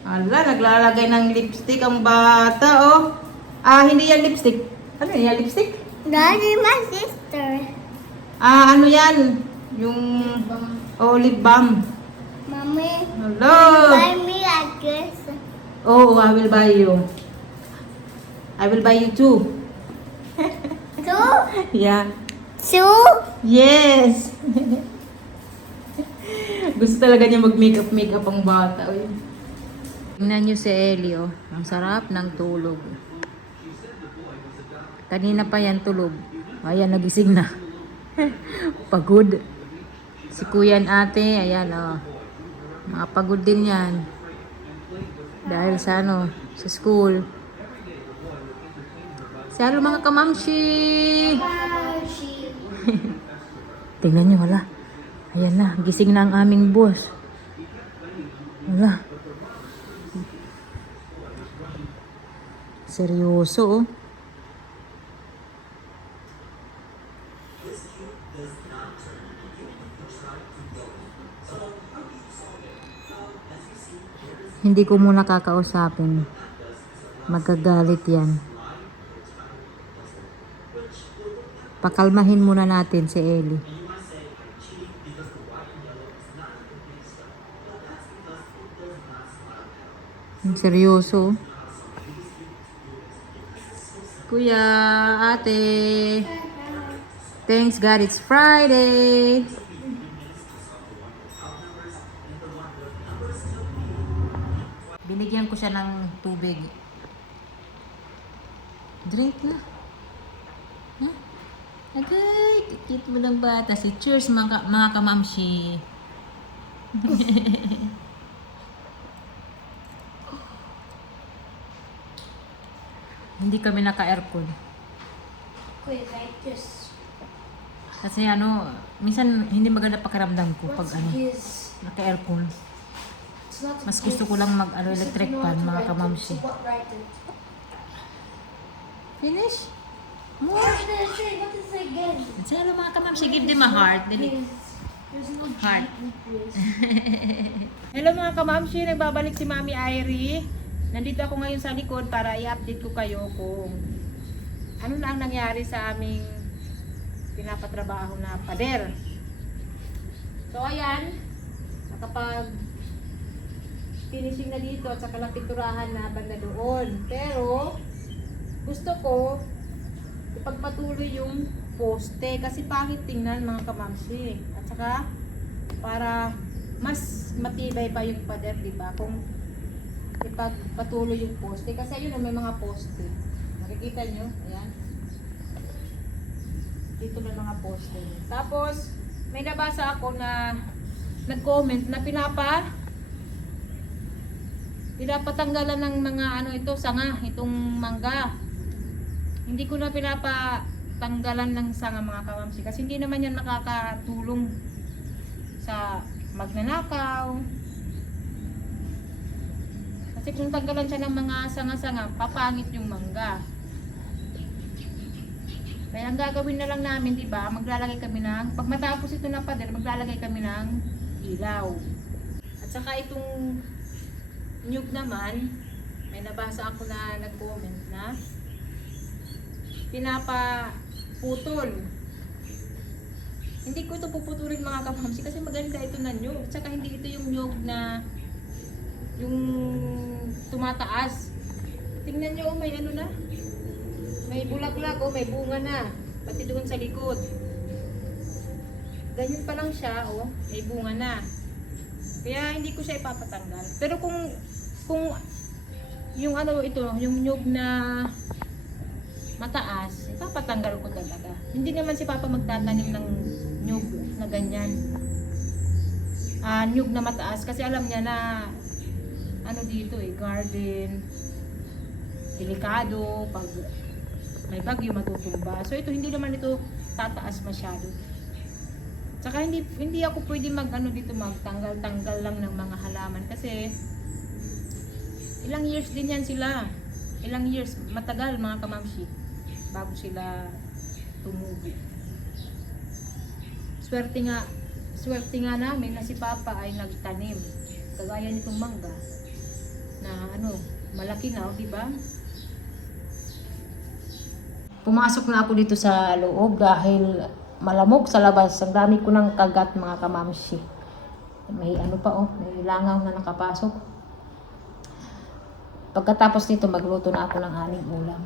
Ala, naglalagay ng lipstick ang bata, oh. Ah, hindi yan lipstick. Ano yan, lipstick? Daddy, my sister. Ah, ano yan? Yung lip balm. Mommy, Hello. buy me a dress. Oh, I will buy you. I will buy you too. Two? Yeah. Two? Yes. Gusto talaga niya mag-makeup ang bata. Uy. Tingnan niyo si Ellie, oh. Ang sarap ng tulog. Kanina pa yan tulog. Ayan, nagising na. Pagod. Si kuya at ate, ayan, oh. Mga pagod din yan. Dahil sa sa school. Salo mga kamamshi. Tingnan niyo, wala. Ayan na, gising na ang aming boss. Wala. Seryoso, oh. Hindi ko muna kakausapin. Magagalit yan. Pakalmahin muna natin si Ellie. Seryoso. Kuya, ate. Thanks God, it's Friday. Binigyan ko siya ng tubig. Drink na. Huh? Agay, kikit mo ng bata. Si cheers mga kamamshi. Hindi kami naka-aircon. Wait, like this. Kasi minsan hindi maganda pakiramdam ko pag naka-aircon. Mas gusto ko lang electric fan, mga kamamshi. Finish? More? What is it again? Hello mga kamamshi, give them a heart. Dili. There's no Heart. please. Hello mga kamamshi, nagbabalik si Mami Irie. Nandito ako ngayon sa likod para i-update ko kayo kung ano na ang nangyari sa aming pinapatrabaho na pader. So ayan, nakapag finishing na dito at saka lang pinturahan na banda doon. Pero gusto ko ipagpatuloy yung poste kasi pangit tingnan mga kamamsi. At saka para mas matibay pa yung pader, di ba? Kung ipagpatuloy yung poste kasi ayun may mga poste. Nakikita nyo? Ayan. Dito may mga poste. Tapos may nabasa ako na nag-comment na pinapatanggalan ng mga ito, sanga, itong mangga. Hindi ko na pinapatanggalan ng sanga mga kamamsi kasi hindi naman yan makakatulong sa magnanakaw. Kasi kung tanggalan siya ng mga sanga-sanga, papangit yung mangga. Kaya ang gagawin na lang namin, di ba, maglalagay kami pag matapos ito na pader, maglalagay kami ng ilaw. At saka itong nyug naman, may nabasa ako na nag-comment na pinapaputol. Hindi ko ito puputulin mga kamamsi kasi maganda ito na nyug. At saka hindi ito yung nyug na yung tumataas. Tingnan nyo, may na. May bulaklak, may bunga na. Pati doon sa likod. Ganyan pa lang siya, may bunga na. Kaya hindi ko siya ipapatanggal. Pero kung yung yung nyug na mataas, ipapatanggal ko talaga. Hindi naman si Papa magtatanim ng nyug na ganyan. Nyug na mataas kasi alam niya na dito garden, delikado, pag may bagyo matutumba. So ito hindi naman ito tataas masyado. Saka hindi ako pwede dito magtanggal-tanggal lang ng mga halaman kasi ilang years din yan sila. Ilang years, matagal mga kamamshi bago sila tumubo. Swerte nga namin na si Papa ay nagtanim. Kagaya nitong mangga. ano, malaki na, di ba? Pumasok na ako dito sa loob dahil malamok sa labas. Ang dami ko ng kagat, mga kamamshi. May ano pa, may langaw na nakapasok. Pagkatapos nito, magluto na ako ng aning ulam.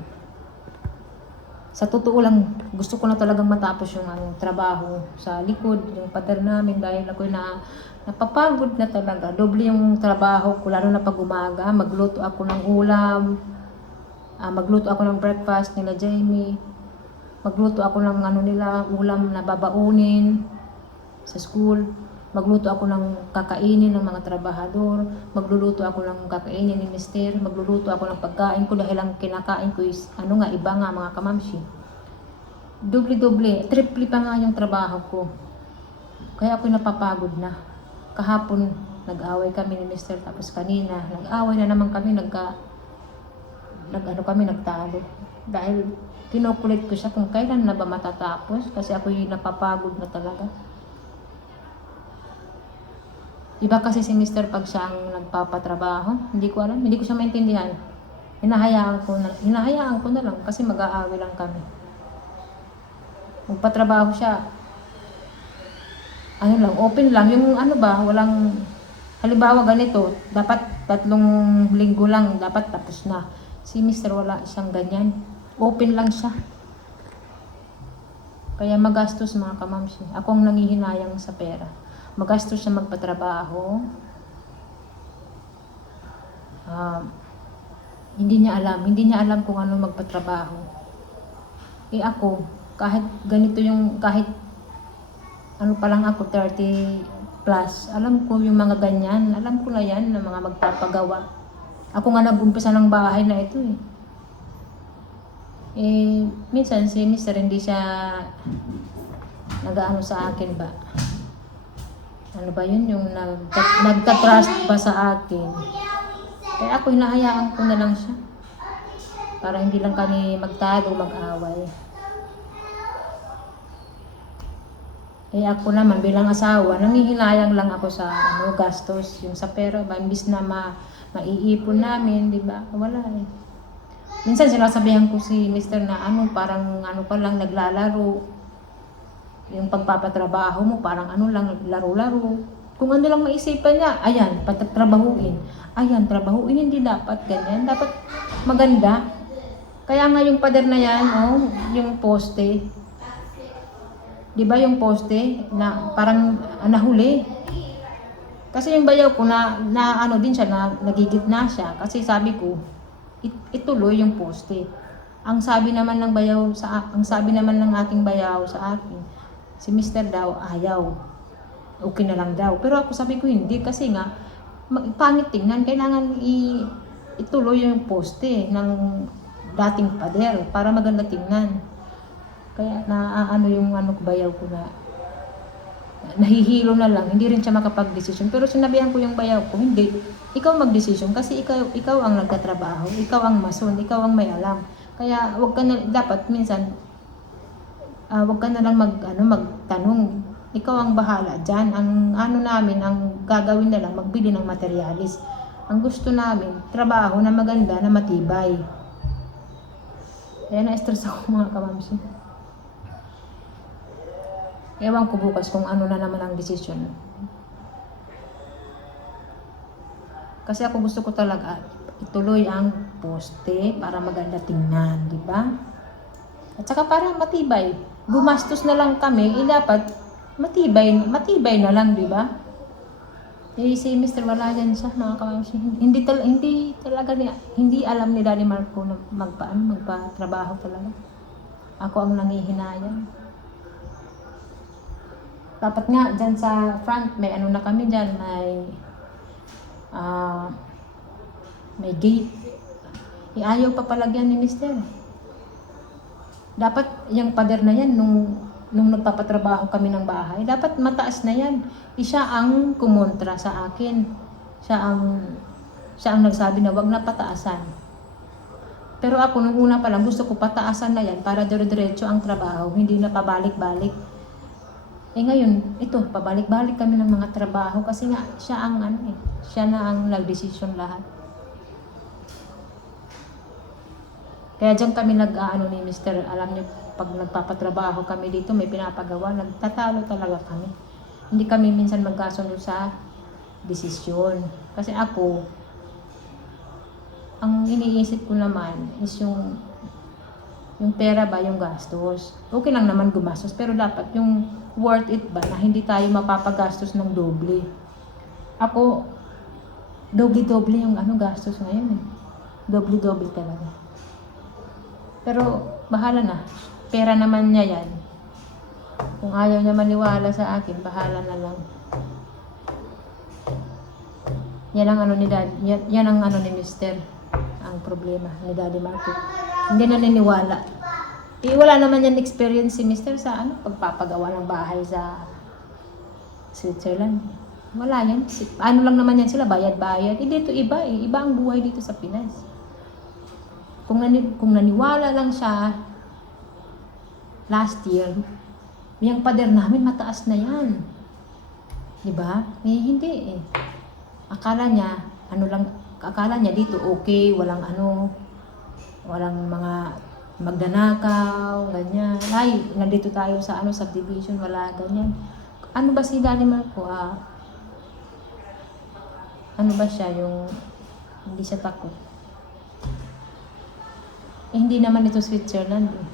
Sa totoo lang, gusto ko na talagang matapos yung trabaho sa likod, yung pader namin, dahil ako napapagod na talaga. Doble yung trabaho ko, lalo na pag umaga. Magluto ako ng ulam, magluto ako ng breakfast nila Jamie, magluto ako ng ulam na babaunin sa school, magluto ako ng kakainin ng mga trabahador, magluluto ako ng kakainin ni Mister, magluluto ako ng pagkain ko dahil ang kinakain ko is iba nga mga kamamshi. Doble-doble, triple pa nga yung trabaho ko. Kaya ako napapagod na. Kahapon nag-away kami ni Mister, tapos kanina nag-away na naman kami, nagtalo. Dahil kinukulit ko siya kung kailan na ba matatapos kasi ako napapagod na talaga. Iba kasi si Mister pag siya ang nagpapatrabaho, hindi ko alam, hindi ko siya maintindihan. Hinahayaan ko na lang kasi mag-aaway lang kami. Magpatrabaho siya. Open lang, yung walang, halimbawa ganito, dapat 3 linggo lang, dapat tapos na. Si Mister wala siyang ganyan. Open lang siya. Kaya magastos mga kamamsi. Ako ang nangihinayang sa pera. Magastos siya magpatrabaho. Hindi niya alam kung ano magpatrabaho. Ako, kahit ganito kahit pa lang ako, 30 plus, alam ko yung mga ganyan. Alam ko na yan, na mga magpapagawa. Ako nga nag-umpisa ng bahay na ito minsan si Mister hindi siya nag-aano sa akin ba. Ano ba yun? Yung nagka-trust ba sa akin. Kaya ako hinahayaan ko na lang siya. Para hindi lang kami magtalo, mag-away. Ako naman bilang asawa, nangihinayang lang ako sa gastos. Yung sa pera ba, imbis na maiipon namin, di ba? Wala Minsan sinasabihan ko si Mister na parang pa lang naglalaro. Yung pagpapatrabaho mo, parang lang, laro-laro. Kung ano lang maisipan niya, ayan, patatrabahuin. Ayan, trabahuin, hindi dapat ganyan. Dapat maganda. Kaya nga yung pader na yan, yung poste. Di ba yung poste na parang nahuli? Kasi yung bayaw ko na din siya, na nagigitna siya. Kasi sabi ko, ituloy yung poste. Ang sabi naman ng aking bayaw sa akin, si Mister daw ayaw. Okay na lang daw. Pero ako sabi ko hindi kasi nga pangit tingnan, kailangan ituloy yung poste ng dating pader para maganda tingnan. Kaya yung bayaw ko na nahihilo na lang, hindi rin siya makapag-desisyon. Pero sinabihan ko yung bayaw ko, hindi, ikaw mag-desisyon kasi ikaw ang nagtatrabaho, ikaw ang mason, ikaw ang may alam. Kaya dapat minsan wag ka na lang magtanong. Ikaw ang bahala dyan. Ang namin, ang gagawin na lang, magbili ng materialis. Ang gusto namin, trabaho na maganda, na matibay. Kaya na-stress ako mga kamamsi. Ewan ko bukas kung ano na naman ang desisyon. Kasi ako gusto ko talaga ituloy ang poste para maganda tingnan, di ba? At saka para matibay. Gumastos na lang kami, dapat matibay na lang, di ba? Si Mr. wala yan siya, mga kamamsi. Hindi alam ni Daddy Marco na magpa-trabaho talaga. Ako ang nangihinayang. Dapat nga, dyan sa front, may na kami dyan, may gate. Ayaw pa palagyan ni Mister. Dapat yung pader na yan, nung nagpapatrabaho kami ng bahay, dapat mataas na yan. Siya ang kumontra sa akin. Siya ang nagsabi na wag na pataasan. Pero ako nung una pa lang, gusto ko pataasan na yan para dire-diretso ang trabaho, hindi na pabalik-balik. Ngayon, pabalik-balik kami ng mga trabaho kasi nga siya ang siya na ang nagdesisyon lahat. Kaya dyan kami nag-ano ni Mr. Alam niyo, pag nagpapatrabaho kami dito, may pinapagawa, nagtatalo talaga kami. Hindi kami minsan magkasundo sa desisyon. Kasi ako, ang iniisip ko naman is yung pera ba, yung gastos. Okay lang naman gumastos, pero dapat yung worth it ba na hindi tayo mapapagastos ng doble. Ako, doble-doble yung gastos ngayon eh. Doble-doble talaga. Pero bahala na. Pera naman niya yan. Kung ayaw niya maniwala sa akin, bahala na lang. Yan ang ni Daddy, yan ang ni Mister. Ang problema ni Daddy Marco. Hindi na naniniwala. Wala naman yan experience si Mister sa pagpapagawa ng bahay sa Switzerland. Wala yan. Lang naman yan sila, bayad-bayad. Dito iba eh. Iba ang buhay dito sa Pinas. Kung naniwala lang siya last year, yung pader namin mataas na yan. Diba? Hindi eh. Akala niya dito okay, walang mga magnanakaw, ganyan. Ay, nandito tayo sa subdivision, wala ganyan. Ano ba si Daddy Marco? Ano ba siya yung hindi siya takot? Hindi naman ito Switzerland eh.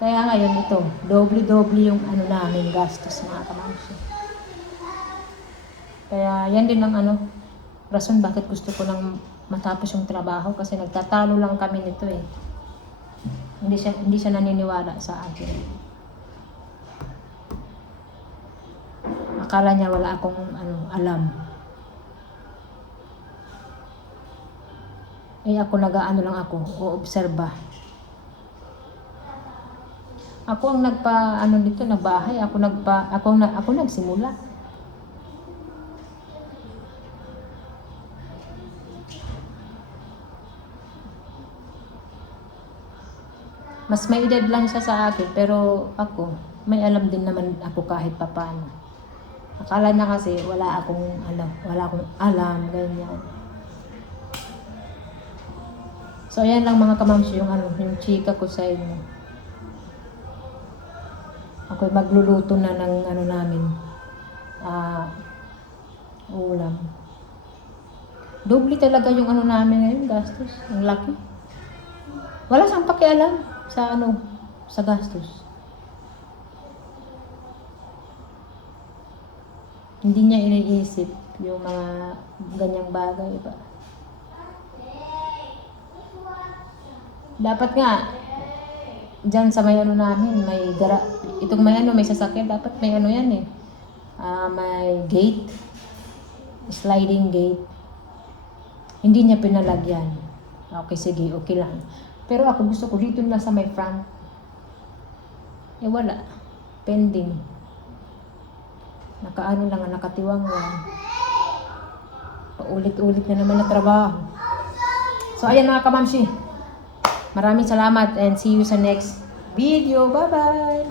Kaya ngayon ito, doble-doble yung namin gastos mga kamamsi. Kaya yan din ang rason bakit gusto ko nang matapos yung trabaho kasi nagtatalo lang kami nito eh. Hindi siya naniniwala sa akin. Akala niya wala akong alam. Ako lang ako, o-obserba. Ako ang dito na bahay, ako nagsimula. Mas may edad lang siya sa akin, pero ako, may alam din naman ako kahit papaano. Akala niya kasi wala akong alam, ganyan. So ayan lang mga kamamsi yung chika ko sa inyo. Ako magluluto na ng namin. Ulam. Doble talaga yung namin ngayon, gastos. Ang laki. Wala siyang pakialam sa gastos. Hindi niya iniisip yung mga ganyang bagay ba. Dapat nga diyan sa may namin, itong may sasakyan, dapat may yan eh. May gate, sliding gate. Hindi niya pinalagyan. Okay, sige, okay lang. Pero ako gusto ko dito na sa may front. Wala. Pending. Nakatiwang lang. Paulit-ulit na naman na trabaho. So, ayan mga kamamsi. Maraming salamat and see you sa next video. Bye-bye!